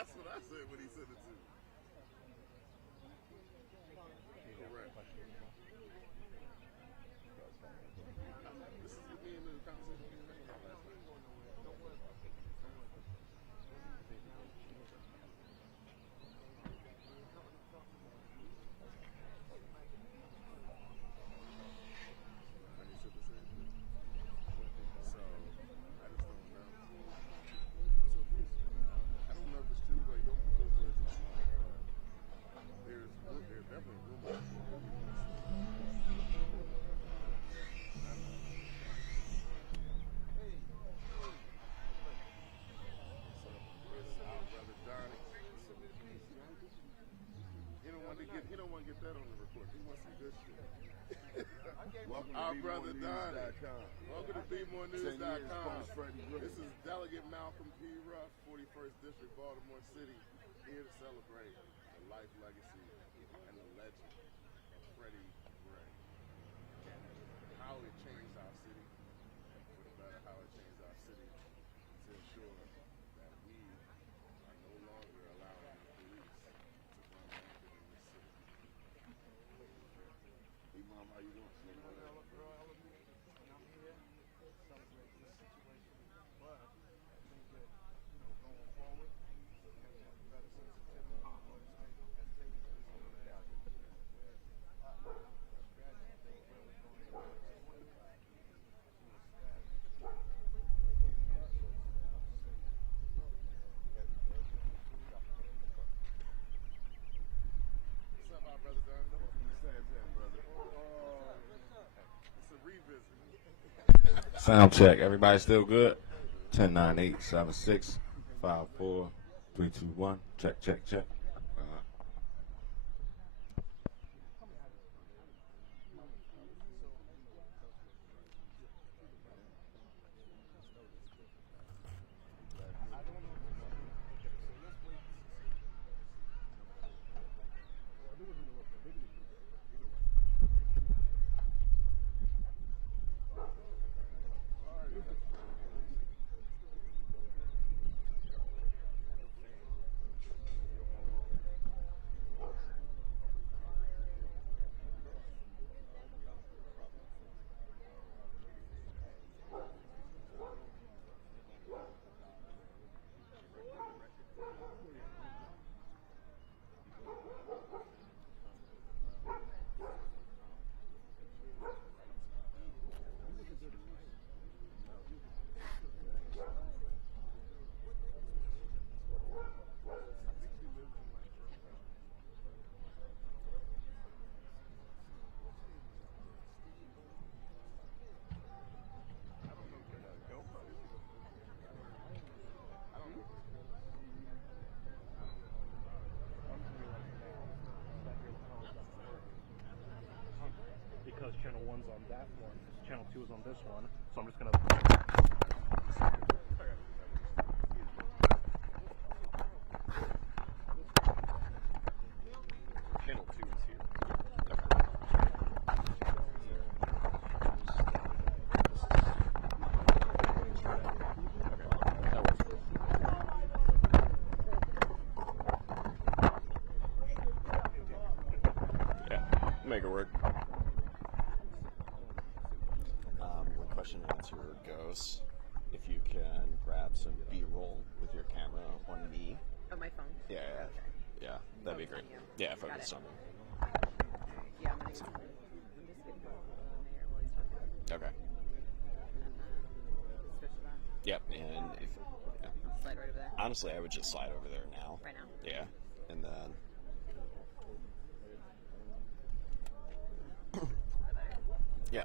That's what I said when he sent it to me. Correct. This is me and the conversation we were having last night. And he said the same thing. So I just don't know. So I don't know if it's true, but don't put those words in my mouth. There's definitely rumors. Our brother Donnie. He don't want to get that on the record. He wants some good shit. Welcome Our to brother Donnie. Welcome to BeMoreNews.com. Freddie Gray. This is Delegate Malcolm P. Ruff, 41st District, Baltimore City, here to celebrate the life, legacy, and the legend of Freddie Gray. How it changed our city, for the better, how it changed our city to ensure that we are no longer allowing the police to run rampant in this city. Hey, Mom, how you doing? I'm here to celebrate this situation, but I think that, going forward, we have to have a better sensitivity on what is taking place in the area. Where strategy, I think, where we're going to What's up, our brother Donnie? Brother. It's a revisit. Sound check. Everybody still good? 10, 9, 8, 7, 6, 5, 4, 3, 2, 1. Check, check, check. Because channel 1's on that one, channel 2 is on this one, so I'm just gonna. Channel 2 is here. Yeah, make it work. Question and answer goes. If you can grab some B-roll with your camera on me. Oh, my phone? Yeah, Okay. yeah, that'd be Focus great. on you. Yeah, Got focus it. on me. Yeah, I'm just getting the mayor while he's talking. Okay. And then switch to that. Yep, and if Slide right over there. honestly, I would just slide over there now. Right now? Yeah, and then yeah.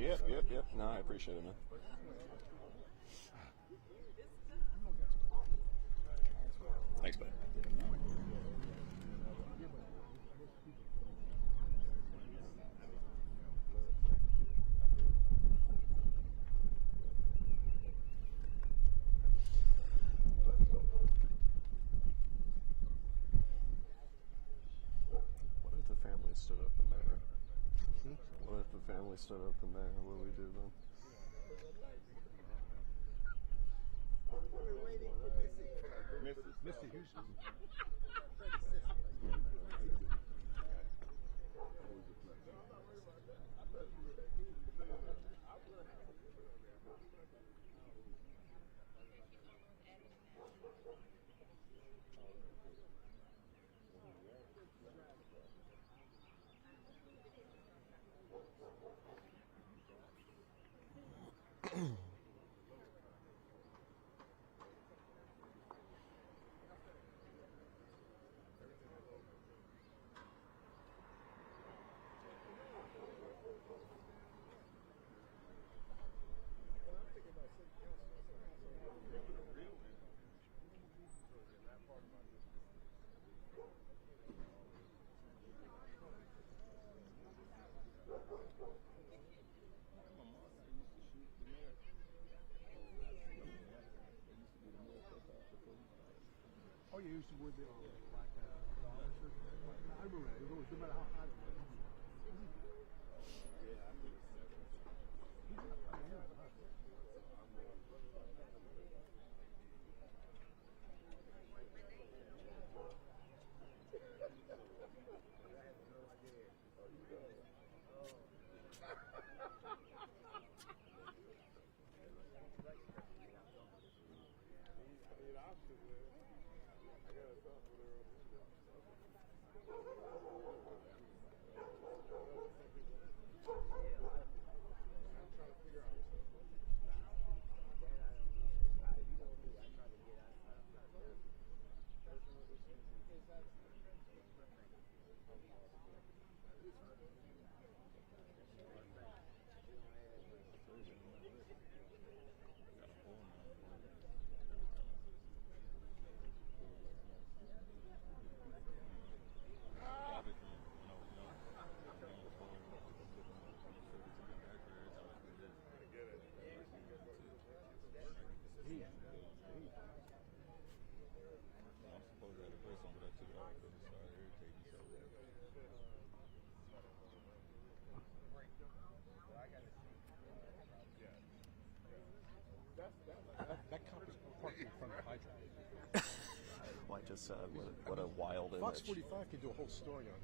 Yep. No, I appreciate it, man. Thanks, bud. What if the family stood up in there? What if the family stood up in there? What do we do then? Missy Houston. Oh, you used to wear the black dollar shirt. I remember that. It was no matter how hot it was. That cop is parked in front of Hydra. Well, I just said, what a wild image. Fox 45 could do a whole story on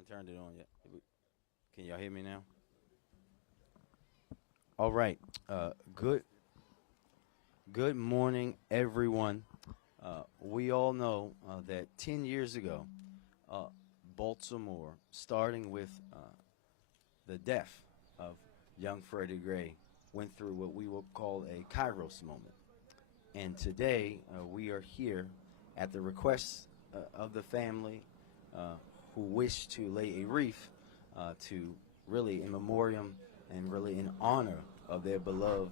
haven't turned it on yet. Can y'all hear me now? All right. Good morning, everyone. We all know that 10 years ago, Baltimore, starting with the death of young Freddie Gray, went through what we will call a Kairos moment. And today, we are here at the request of the family who wish to lay a wreath to really in memoriam and really in honor of their beloved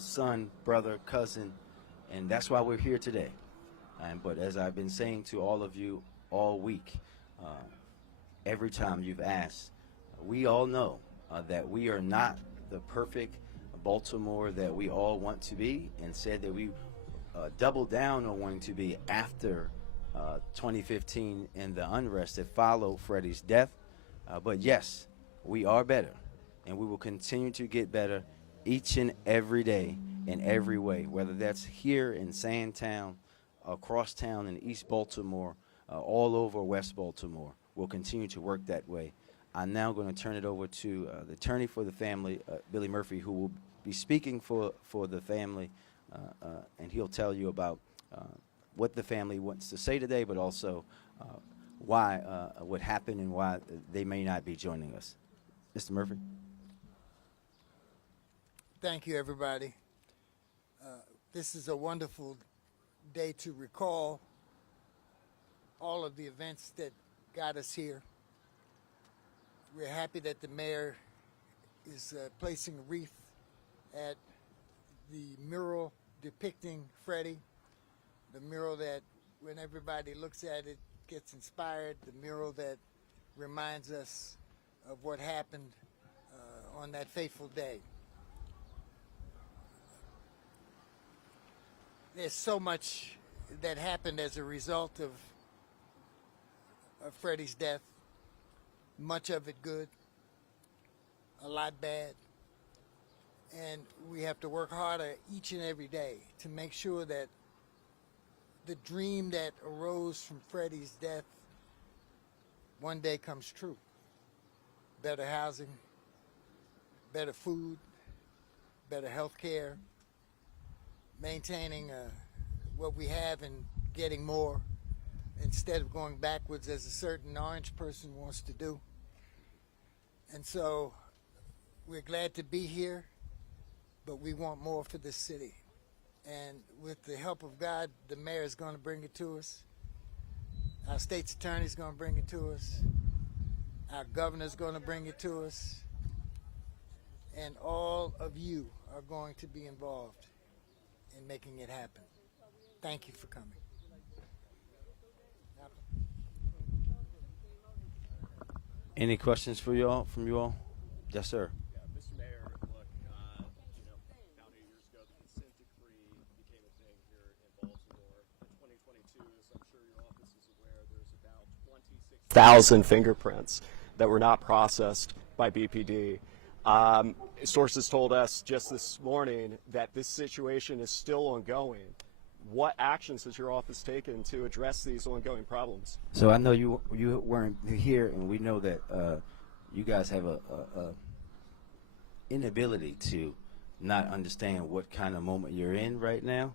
son, brother, cousin, and that's why we're here today. But as I've been saying to all of you all week, every time you've asked, we all know that we are not the perfect Baltimore that we all want to be, and said that we doubled down on wanting to be after 2015 and the unrest that followed Freddie's death. But yes, we are better, and we will continue to get better each and every day in every way, whether that's here in Sandtown, across town in East Baltimore, all over West Baltimore. We'll continue to work that way. I'm now going to turn it over to the attorney for the family, Billy Murphy, who will be speaking for the family, and he'll tell you about what the family wants to say today, but also why what happened and why they may not be joining us. Mr. Murphy. Thank you, everybody. This is a wonderful day to recall all of the events that got us here. We're happy that the mayor is placing a wreath at the mural depicting Freddie, the mural that when everybody looks at it gets inspired, the mural that reminds us of what happened on that fateful day. There's so much that happened as a result of Freddie's death. Much of it good, a lot bad. And we have to work harder each and every day to make sure that the dream that arose from Freddie's death one day comes true. Better housing, better food, better health care, maintaining what we have and getting more instead of going backwards as a certain orange person wants to do. And so we're glad to be here, but we want more for this city. And with the help of God, the mayor is going to bring it to us. Our state's attorney is going to bring it to us. Our governor is going to bring it to us. And all of you are going to be involved in making it happen. Thank you for coming. Any questions for you all, from you all? Yes, sir. Yeah, Mr. Mayor, look, about 8 years ago, the consent decree became a thing here in Baltimore. In 2022, as I'm sure your office is aware, there's about 26,000 fingerprints that were not processed by BPD. Sources told us just this morning that this situation is still ongoing. What actions has your office taken to address these ongoing problems? So I know you weren't here, and we know that you guys have a inability to not understand what kind of moment you're in right now,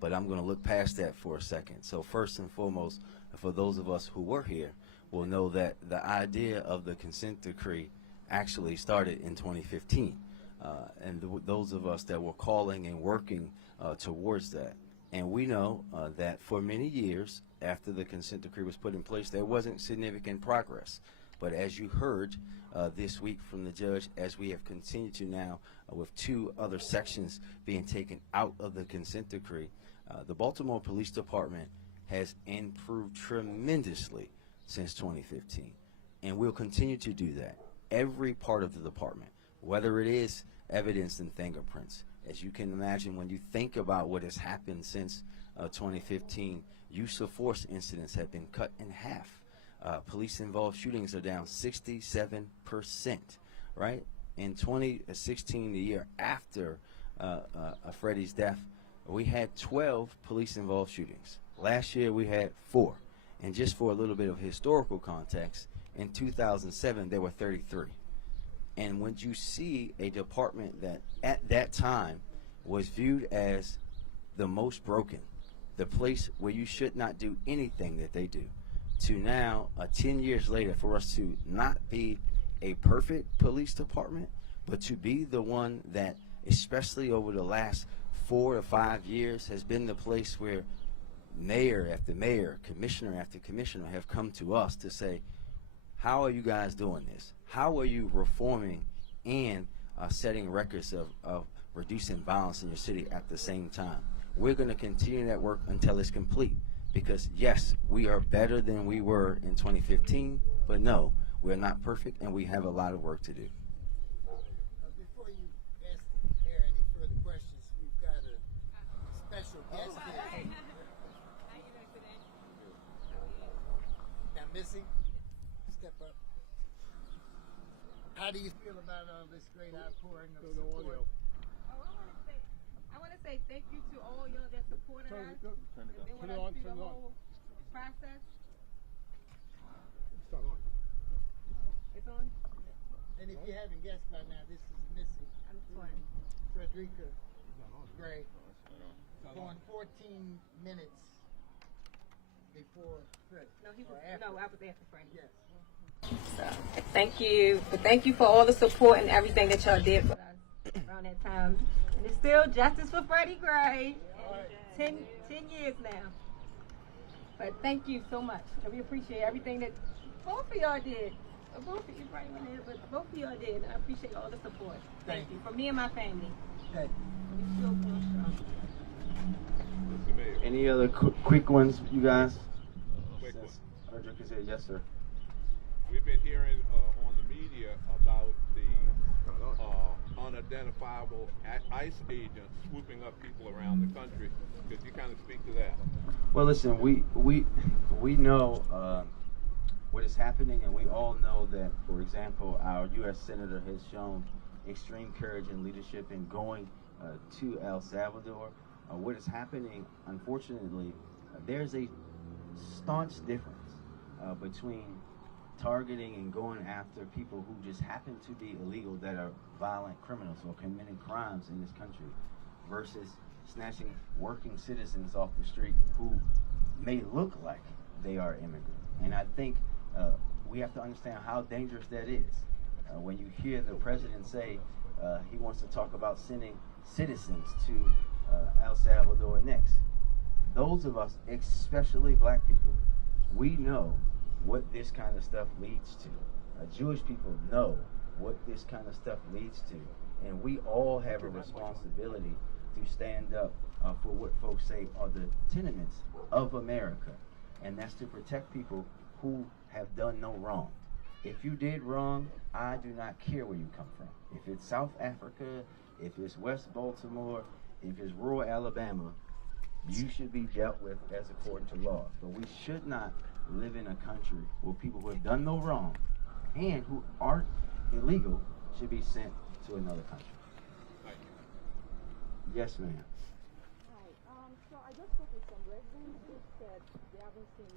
but I'm going to look past that for a second. So first and foremost, for those of us who were here, will know that the idea of the consent decree actually started in 2015, and those of us that were calling and working towards that. And we know that for many years after the consent decree was put in place, there wasn't significant progress. But as you heard this week from the judge, as we have continued to now with 2 other sections being taken out of the consent decree, the Baltimore Police Department has improved tremendously since 2015. And we'll continue to do that. Every part of the department, whether it is evidence and fingerprints. As you can imagine, when you think about what has happened since 2015, use of force incidents have been cut in half. Police-involved shootings are down 67%, right? In 2016, the year after Freddie's death, we had 12 police-involved shootings. Last year, we had 4. And just for a little bit of historical context, in 2007 there were 33. And when you see a department that at that time was viewed as the most broken, the place where you should not do anything that they do, to now, 10 years later, for us to not be a perfect police department, but to be the one that, especially over the last 4 to 5 years, has been the place where mayor after mayor, commissioner after commissioner have come to us to say, how are you guys doing this? How are you reforming and setting records of reducing violence in your city at the same time? We're going to continue that work until it's complete, because yes, we are better than we were in 2015, but no, we're not perfect and we have a lot of work to do. Before you ask the mayor any further questions, we've got a special guest here. Now, Missy, step up. How do you feel about all this great outpouring of support? I want to say thank you to all y'all that supported us. Turn it Been with us through the whole process. It's on. It's on? And if you haven't guessed by now, this is Missy. I'm sorry. Freddie Gray. Going 14 minutes before Fred. No, after. I was after Frank. Yes. So thank you. But thank you for all the support and everything that y'all did for us around that time. And it's still justice for Freddie Gray. 10 years now. But thank you so much. And we appreciate everything that both of y'all did. Both of you probably went there, but both of y'all did. And I appreciate all the support. Thank you. For me and my family. Thank We still going strong. Any other quick ones, you guys? Quick one. Ardrick is here. Yes, sir. We've been hearing on the media about the unidentifiable ICE agents swooping up people around the country. Could you kind of speak to that? Well, listen, we know what is happening, and we all know that, for example, our U.S. Senator has shown extreme courage and leadership in going to El Salvador. What is happening, unfortunately, there's a staunch difference between targeting and going after people who just happen to be illegal, that are violent criminals or committing crimes in this country, versus snatching working citizens off the street who may look like they are immigrant. And I think we have to understand how dangerous that is. When you hear the president say he wants to talk about sending citizens to El Salvador next, those of us, especially black people, we know what this kind of stuff leads to. Jewish people know what this kind of stuff leads to. And we all have a responsibility to stand up for what folks say are the tenements of America. And that's to protect people who have done no wrong. If you did wrong, I do not care where you come from. If it's South Africa, if it's West Baltimore, if it's rural Alabama, you should be dealt with as according to law. But we should not live in a country where people who have done no wrong and who aren't illegal should be sent to another country. Thank you. Yes, ma'am. Hi. So I just spoke with some residents who said they haven't seen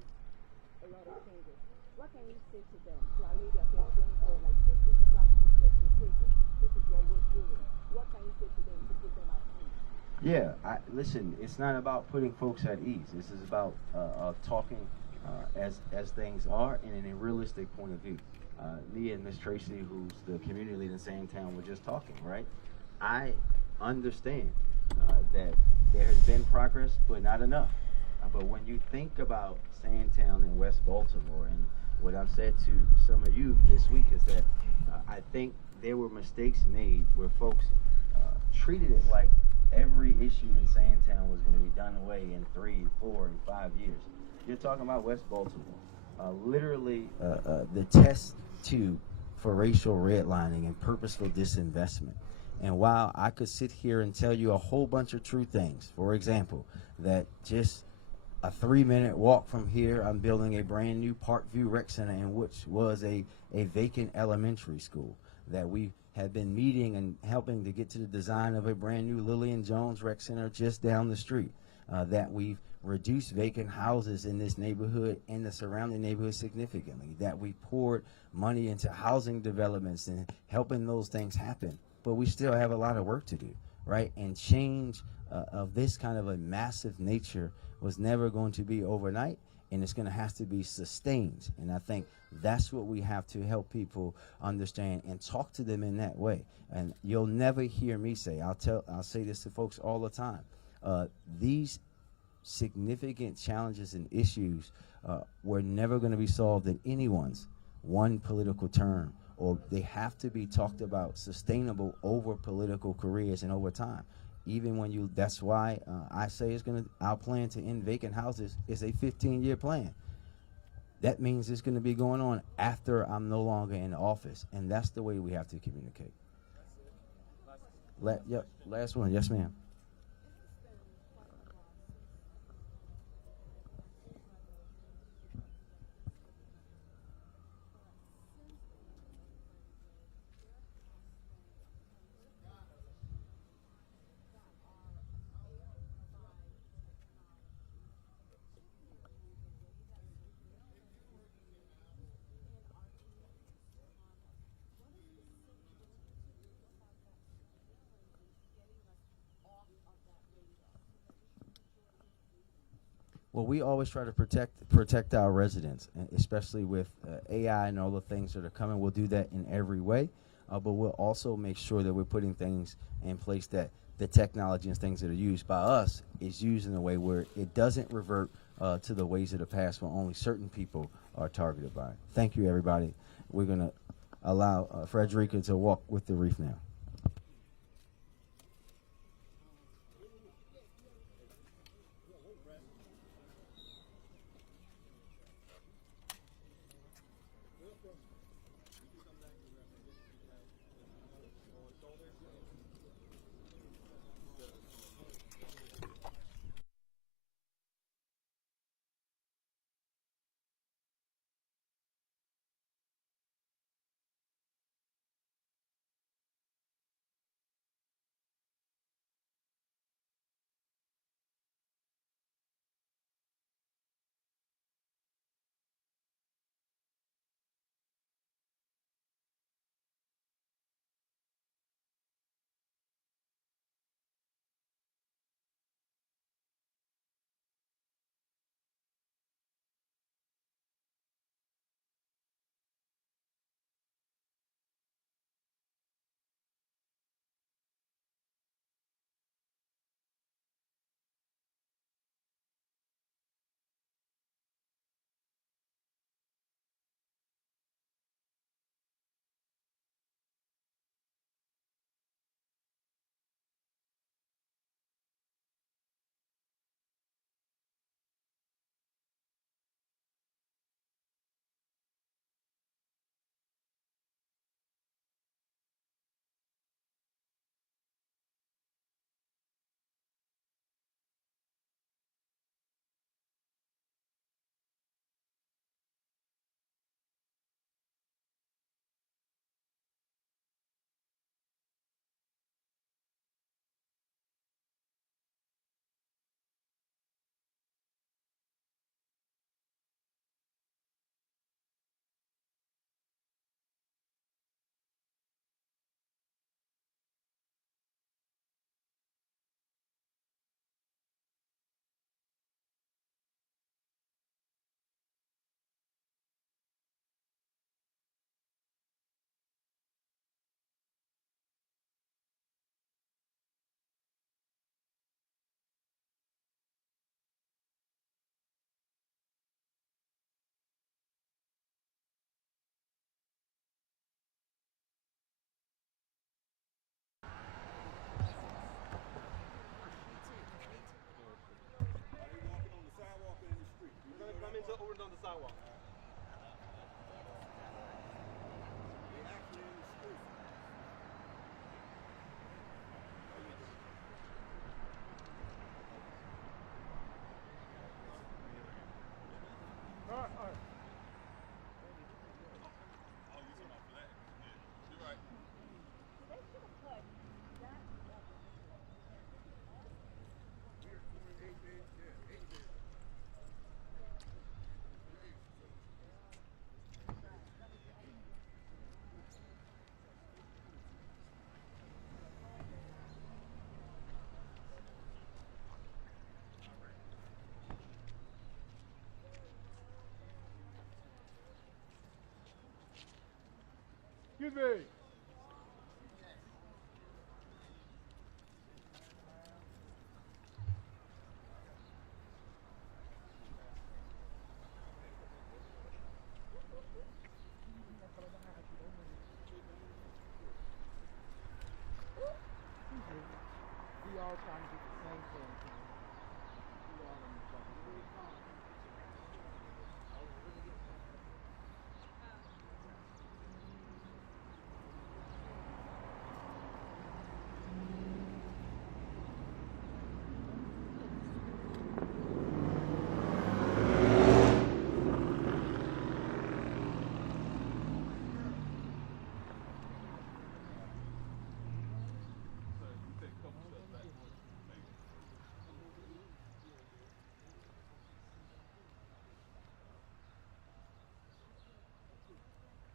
a lot of changes. What can you say to them to allay their concerns for, like, this is the practice that you're taking, this is what we're doing? What can you say to them to put them at ease? Yeah, listen, it's not about putting folks at ease. This is about talking as things are and in a realistic point of view. Me and Miss Tracy, who's the community leader in Sandtown, were just talking, right? I understand that there has been progress, but not enough. But when you think about Sandtown and West Baltimore, and what I've said to some of you this week is that I think there were mistakes made where folks treated it like every issue in Sandtown was going to be done away in 3, 4, and 5 years. You're talking about West Baltimore. Literally, the test tube for racial redlining and purposeful disinvestment. And while I could sit here and tell you a whole bunch of true things, for example, that just a 3-minute walk from here, I'm building a brand new Parkview Rec Center, in which was a vacant elementary school, that we have been meeting and helping to get to the design of a brand new Lillian Jones Rec Center just down the street, that we've reduced vacant houses in this neighborhood and the surrounding neighborhood significantly, that we poured money into housing developments and helping those things happen. But we still have a lot of work to do, right? And change of this kind of a massive nature was never going to be overnight, and it's going to have to be sustained. And I think that's what we have to help people understand and talk to them in that way. And you'll never hear me say, I'll say this to folks all the time, these significant challenges and issues were never going to be solved in anyone's one political term, or they have to be talked about sustainable over political careers and over time. Even when you, that's why I say our plan to end vacant houses is a 15-year plan. That means it's going to be going on after I'm no longer in office, and that's the way we have to communicate. Yep, last one. Yes, ma'am. Well, we always try to protect our residents, especially with AI and all the things that are coming. We'll do that in every way, but we'll also make sure that we're putting things in place that the technology and things that are used by us is used in a way where it doesn't revert to the ways of the past where only certain people are targeted by it. Thank you, everybody. We're going to allow Frederica to walk with the wreath now. Over on the sidewalk. All right. Eight Excuse me. We all trying to get the same thing. We all in each other's way.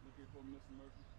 Looking for Mr. Murphy.